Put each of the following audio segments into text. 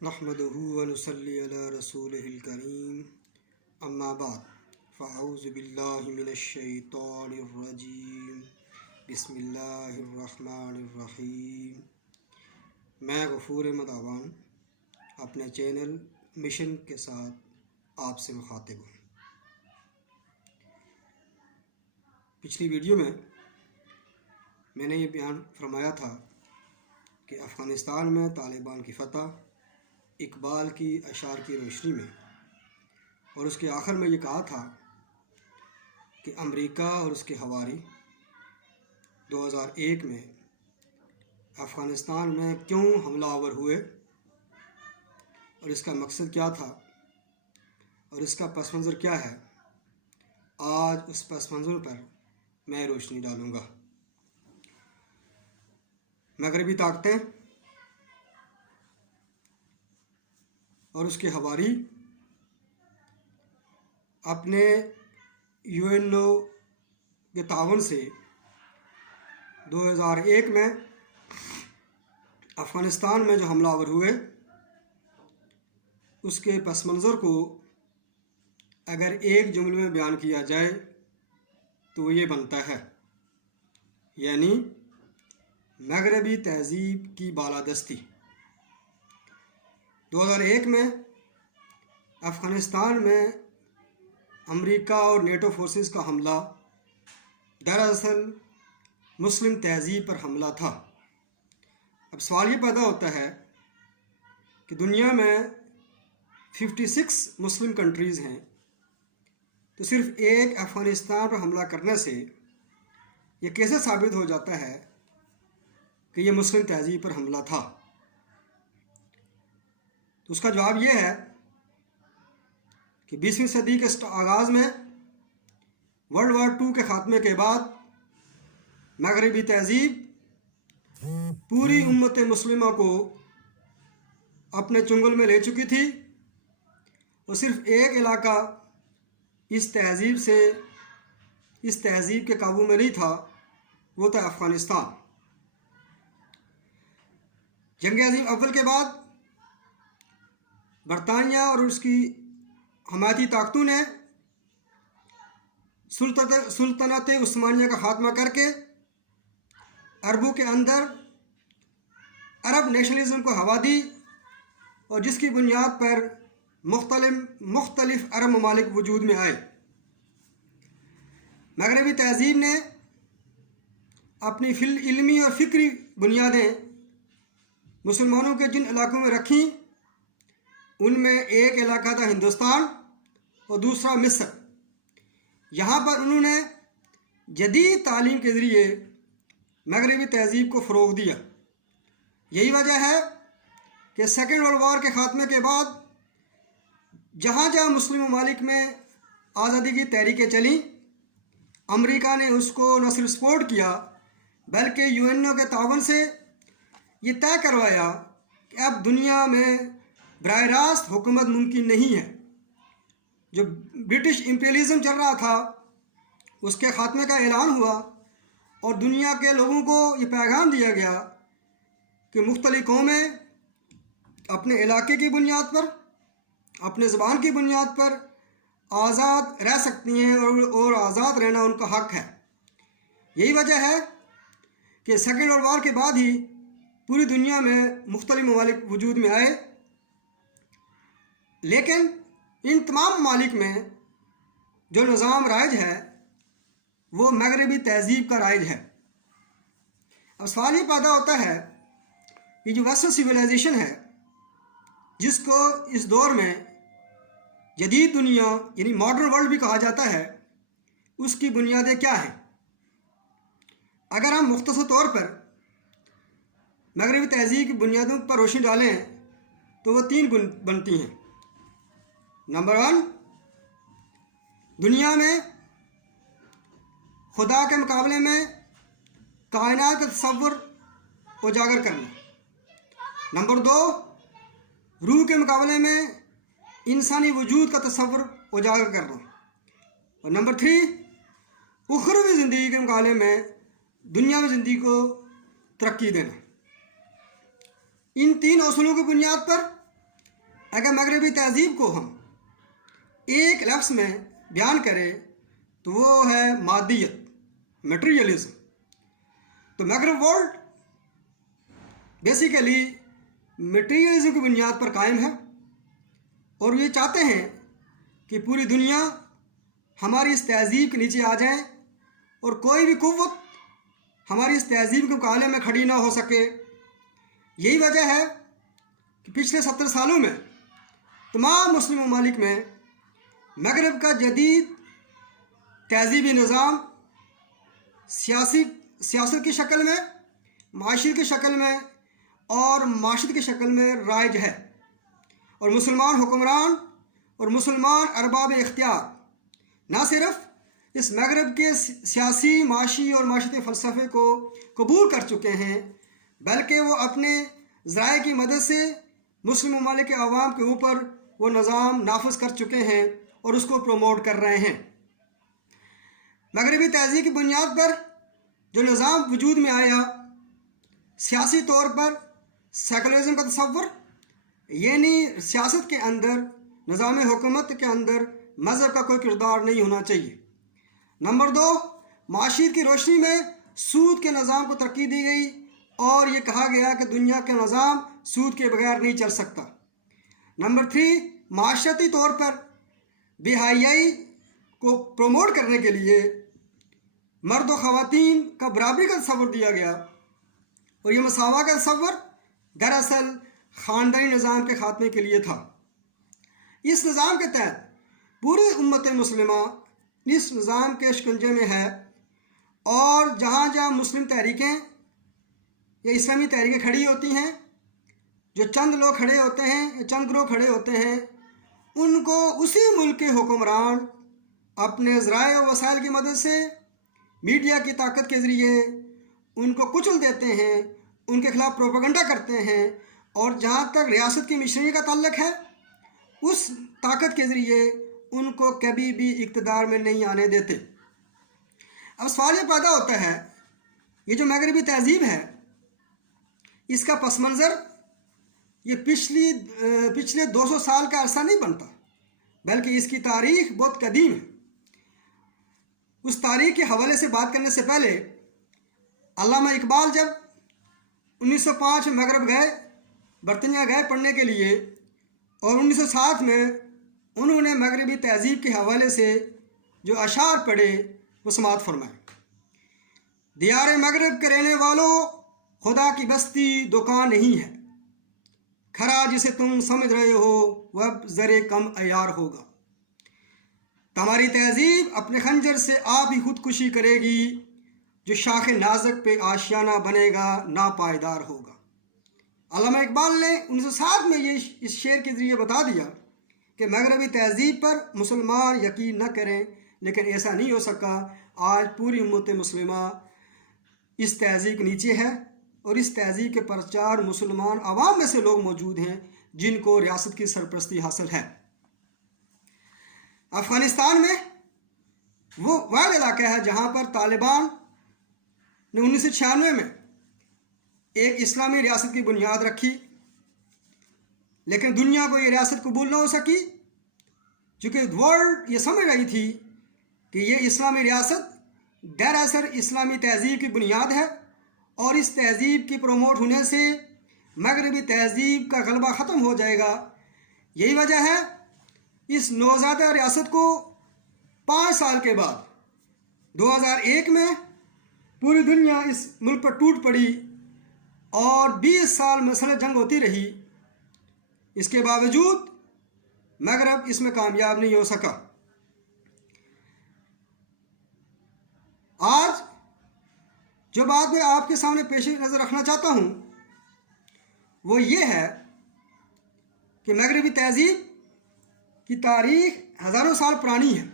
نحمده ونصلي على رسوله الكريم اما بعد فاعوذ باللہ من الشیطان الرجیم بسم اللہ الرحمن الرحیم۔ میں غفور مداوان اپنے چینل مشن کے ساتھ آپ سے مخاطب ہوں۔ پچھلی ویڈیو میں نے یہ بیان فرمایا تھا کہ افغانستان میں طالبان کی فتح اقبال کی اشعار کی روشنی میں، اور اس کے آخر میں یہ کہا تھا کہ امریکہ اور اس کے حواری 2001 میں افغانستان میں کیوں حملہ آور ہوئے اور اس کا مقصد کیا تھا اور اس کا پس منظر کیا ہے۔ آج اس پس منظر پر میں روشنی ڈالوں گا۔ مغربی طاقتیں اور اس کے حواری اپنے UNO کے تعاون سے 2001 میں افغانستان میں جو حملہ آور ہوئے اس کے پس منظر کو اگر ایک جملے میں بیان کیا جائے تو وہ یہ بنتا ہے، یعنی مغربی تہذیب کی بالادستی۔ 2001 میں افغانستان میں امریکہ اور نیٹو فورسز کا حملہ دراصل مسلم تہذیب پر حملہ تھا۔ اب سوال یہ پیدا ہوتا ہے کہ دنیا میں 56 مسلم کنٹریز ہیں، تو صرف ایک افغانستان پر حملہ کرنے سے یہ کیسے ثابت ہو جاتا ہے کہ یہ مسلم تہذیب پر حملہ تھا؟ تو اس کا جواب یہ ہے کہ 20ویں صدی کے آغاز میں ورلڈ وار 2 کے خاتمے کے بعد مغربی تہذیب پوری امت مسلمہ کو اپنے چنگل میں لے چکی تھی، اور صرف ایک علاقہ اس تہذیب کے قابو میں نہیں تھا، وہ تھا افغانستان۔ جنگ عظیم اول کے بعد برطانیہ اور اس کی حمایتی طاقتوں نے سلطنت عثمانیہ کا خاتمہ کر کے عربوں کے اندر عرب نیشنلزم کو ہوا دی، اور جس کی بنیاد پر مختلف عرب ممالک وجود میں آئے۔ مغربی تہذیب نے اپنی علمی اور فکری بنیادیں مسلمانوں کے جن علاقوں میں رکھیں ان میں ایک علاقہ تھا ہندوستان اور دوسرا مصر۔ یہاں پر انہوں نے جدید تعلیم کے ذریعے مغربی تہذیب کو فروغ دیا۔ یہی وجہ ہے کہ سیکنڈ ورلڈ وار کے خاتمے کے بعد جہاں جہاں مسلم ممالک میں آزادی کی تحریکیں چلیں، امریکہ نے اس کو نہ صرف سپورٹ کیا بلکہ UNO کے تعاون سے یہ طے کروایا کہ اب دنیا میں براہ راست حکومت ممکن نہیں ہے۔ جو برٹش امپیریلزم چل رہا تھا اس کے خاتمے کا اعلان ہوا، اور دنیا کے لوگوں کو یہ پیغام دیا گیا کہ مختلف قومیں اپنے علاقے کی بنیاد پر، اپنے زبان کی بنیاد پر آزاد رہ سکتی ہیں، اور آزاد رہنا ان کا حق ہے۔ یہی وجہ ہے کہ سیکنڈ ورلڈ وار کے بعد ہی پوری دنیا میں مختلف ممالک وجود میں آئے، لیکن ان تمام ممالک میں جو نظام رائج ہے وہ مغربی تہذیب کا رائج ہے۔ اب سوال یہ پیدا ہوتا ہے کہ جو ویسٹرن سویلائزیشن ہے، جس کو اس دور میں جدید دنیا یعنی ماڈرن ورلڈ بھی کہا جاتا ہے، اس کی بنیادیں کیا ہیں؟ اگر ہم مختصر طور پر مغربی تہذیب کی بنیادوں پر روشنی ڈالیں تو وہ 3 بنتی ہیں۔ نمبر 1، دنیا میں خدا کے مقابلے میں کائنات کا تصور اجاگر کرنا۔ نمبر 2، روح کے مقابلے میں انسانی وجود کا تصور اجاگر کرنا۔ اور نمبر 3، اخروی زندگی کے مقابلے میں دنیا میں زندگی کو ترقی دینا۔ ان 3 اصولوں کی بنیاد پر اگر مغربی تہذیب کو ہم ایک لفظ میں بیان کریں تو وہ ہے مادیت، میٹیریلزم۔ تو مغرب ورلڈ بیسیکلی میٹیریلزم کی بنیاد پر قائم ہے، اور یہ چاہتے ہیں کہ پوری دنیا ہماری اس تہذیب کے نیچے آ جائیں اور کوئی بھی قوت ہماری اس تہذیب کے مقابلے میں کھڑی نہ ہو سکے۔ یہی وجہ ہے کہ پچھلے 70 سالوں میں تمام مسلم ممالک میں مغرب کا جدید تہذیبی نظام سیاست کی شکل میں، معاشرے کی شکل میں اور معاشرت کی شکل میں رائج ہے، اور مسلمان حکمران اور مسلمان ارباب اختیار نہ صرف اس مغرب کے سیاسی، معاشی اور معاشرتی فلسفے کو قبول کر چکے ہیں، بلکہ وہ اپنے ذرائع کی مدد سے مسلم ممالک کے عوام کے اوپر وہ نظام نافذ کر چکے ہیں اور اس کو پروموٹ کر رہے ہیں۔ مغربی تہذیب کی بنیاد پر جو نظام وجود میں آیا، سیاسی طور پر سیکولرزم کا تصور، یعنی سیاست کے اندر، نظام حکومت کے اندر مذہب کا کوئی کردار نہیں ہونا چاہیے۔ نمبر 2، معاشیت کی روشنی میں سود کے نظام کو ترقی دی گئی اور یہ کہا گیا کہ دنیا کا نظام سود کے بغیر نہیں چل سکتا۔ نمبر 3، معاشرتی طور پر بے حیائی کو پروموٹ کرنے کے لیے مرد و خواتین کا برابری کا تصور دیا گیا، اور یہ مساوات کا تصور دراصل خاندانی نظام کے خاتمے کے لیے تھا۔ اس نظام کے تحت پوری امت مسلمہ اس نظام کے شکنجے میں ہے، اور جہاں جہاں مسلم تحریکیں یا اسلامی تحریکیں کھڑی ہوتی ہیں، جو چند لوگ کھڑے ہوتے ہیں یا چند گروہ کھڑے ہوتے ہیں، ان کو اسی ملک کے حکمران اپنے ذرائع و وسائل کی مدد سے، میڈیا کی طاقت کے ذریعے ان کو کچل دیتے ہیں، ان کے خلاف پروپیگنڈا کرتے ہیں، اور جہاں تک ریاست کی مشینری کا تعلق ہے، اس طاقت کے ذریعے ان کو کبھی بھی اقتدار میں نہیں آنے دیتے۔ اب سوال یہ پیدا ہوتا ہے، یہ جو مغربی تہذیب ہے، اس کا پس منظر یہ پچھلے 200 سال کا عرصہ نہیں بنتا، بلکہ اس کی تاریخ بہت قدیم ہے۔ اس تاریخ کے حوالے سے بات کرنے سے پہلے علامہ اقبال جب 1905 میں مغرب گئے، برطانیہ گئے پڑھنے کے لیے، اور 1907 میں انہوں نے مغربی تہذیب کے حوالے سے جو اشعار پڑھے وہ سماعت فرمائے۔ دیار مغرب کے رہنے والوں، خدا کی بستی دکان نہیں ہے، کھرا جسے تم سمجھ رہے ہو وہ اب زرے کم عیار ہوگا۔ تمہاری تہذیب اپنے خنجر سے آپ ہی خودکشی کرے گی، جو شاخ نازک پہ آشیانہ بنے گا ناپائیدار ہوگا۔ علامہ اقبال نے 1907 میں یہ اس شعر کے ذریعے بتا دیا کہ مغربی تہذیب پر مسلمان یقین نہ کریں، لیکن ایسا نہیں ہو سکا۔ آج پوری امت مسلمہ اس تہذیب کے نیچے ہے، اور اس تہذیب کے پرچار مسلمان عوام میں سے لوگ موجود ہیں جن کو ریاست کی سرپرستی حاصل ہے۔ افغانستان میں وہ واحد علاقہ ہے جہاں پر طالبان نے 1996 میں ایک اسلامی ریاست کی بنیاد رکھی، لیکن دنیا کو یہ ریاست قبول نہ ہو سکی، چونکہ ورلڈ یہ سمجھ رہی تھی کہ یہ اسلامی ریاست دراصل اسلامی تہذیب کی بنیاد ہے، اور اس تہذیب کی پروموٹ ہونے سے مغربی تہذیب کا غلبہ ختم ہو جائے گا۔ یہی وجہ ہے اس نوزائیدہ ریاست کو 5 سال کے بعد 2001 میں پوری دنیا اس ملک پر ٹوٹ پڑی، اور 20 سال مسلح جنگ ہوتی رہی۔ اس کے باوجود مغرب اس میں کامیاب نہیں ہو سکا۔ آج جو بات میں آپ کے سامنے پیش نظر رکھنا چاہتا ہوں وہ یہ ہے کہ مغربی تہذیب کی تاریخ ہزاروں سال پرانی ہے،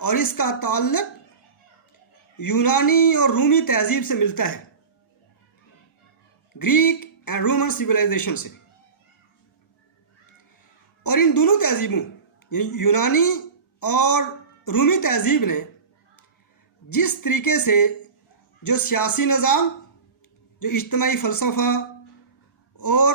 اور اس کا تعلق یونانی اور رومی تہذیب سے ملتا ہے، گریک اینڈ رومن سویلائزیشن سے۔ اور ان دونوں تہذیبوں یعنی یونانی اور رومی تہذیب نے جس طریقے سے جو سیاسی نظام، جو اجتماعی فلسفہ اور